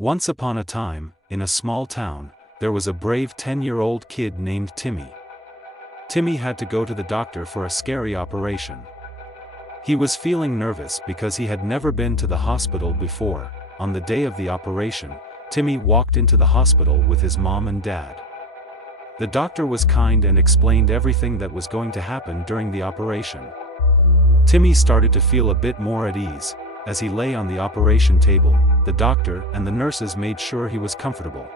Once upon a time, in a small town, there was a brave 10-year-old kid named Timmy. Timmy had to go to the doctor for a scary operation. He was feeling nervous because he had never been to the hospital before. On the day of the operation, Timmy walked into the hospital with his mom and dad. The doctor was kind and explained everything that was going to happen during the operation. Timmy started to feel a bit more at ease. As he lay on the operation table, the doctor and the nurses made sure he was comfortable.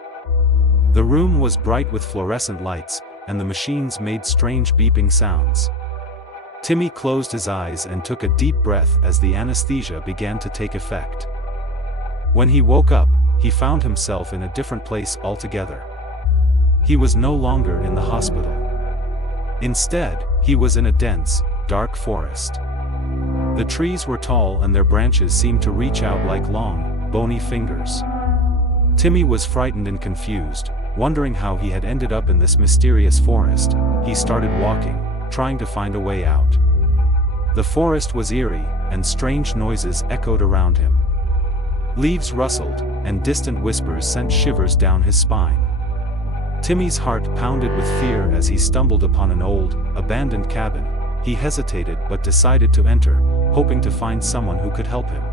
The room was bright with fluorescent lights, and the machines made strange beeping sounds. Timmy closed his eyes and took a deep breath as the anesthesia began to take effect. When he woke up, he found himself in a different place altogether. He was no longer in the hospital. Instead, he was in a dense, dark forest. The trees were tall and their branches seemed to reach out like long, bony fingers. Timmy was frightened and confused, wondering how he had ended up in this mysterious forest. He started walking, trying to find a way out. The forest was eerie, and strange noises echoed around him. Leaves rustled, and distant whispers sent shivers down his spine. Timmy's heart pounded with fear as he stumbled upon an old, abandoned cabin. He hesitated but decided to enter, hoping to find someone who could help him.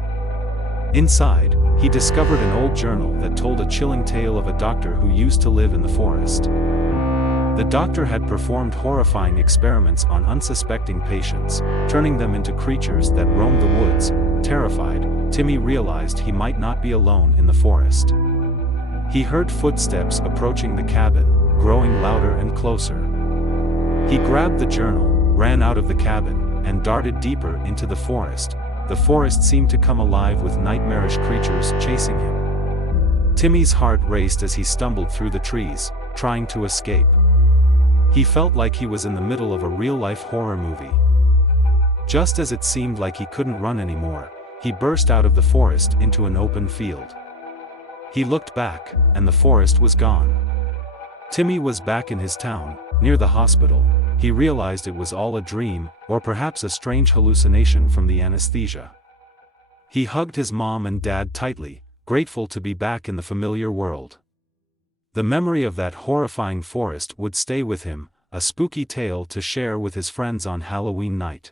Inside, he discovered an old journal that told a chilling tale of a doctor who used to live in the forest. The doctor had performed horrifying experiments on unsuspecting patients, turning them into creatures that roamed the woods. Terrified, Timmy realized he might not be alone in the forest. He heard footsteps approaching the cabin, growing louder and closer. He grabbed the journal, ran out of the cabin, and darted deeper into the forest. The forest seemed to come alive with nightmarish creatures chasing him. Timmy's heart raced as he stumbled through the trees, trying to escape. He felt like he was in the middle of a real-life horror movie. Just as it seemed like he couldn't run anymore, he burst out of the forest into an open field. He looked back, and the forest was gone. Timmy was back in his town, near the hospital. He realized it was all a dream, or perhaps a strange hallucination from the anesthesia. He hugged his mom and dad tightly, grateful to be back in the familiar world. The memory of that horrifying forest would stay with him, a spooky tale to share with his friends on Halloween night.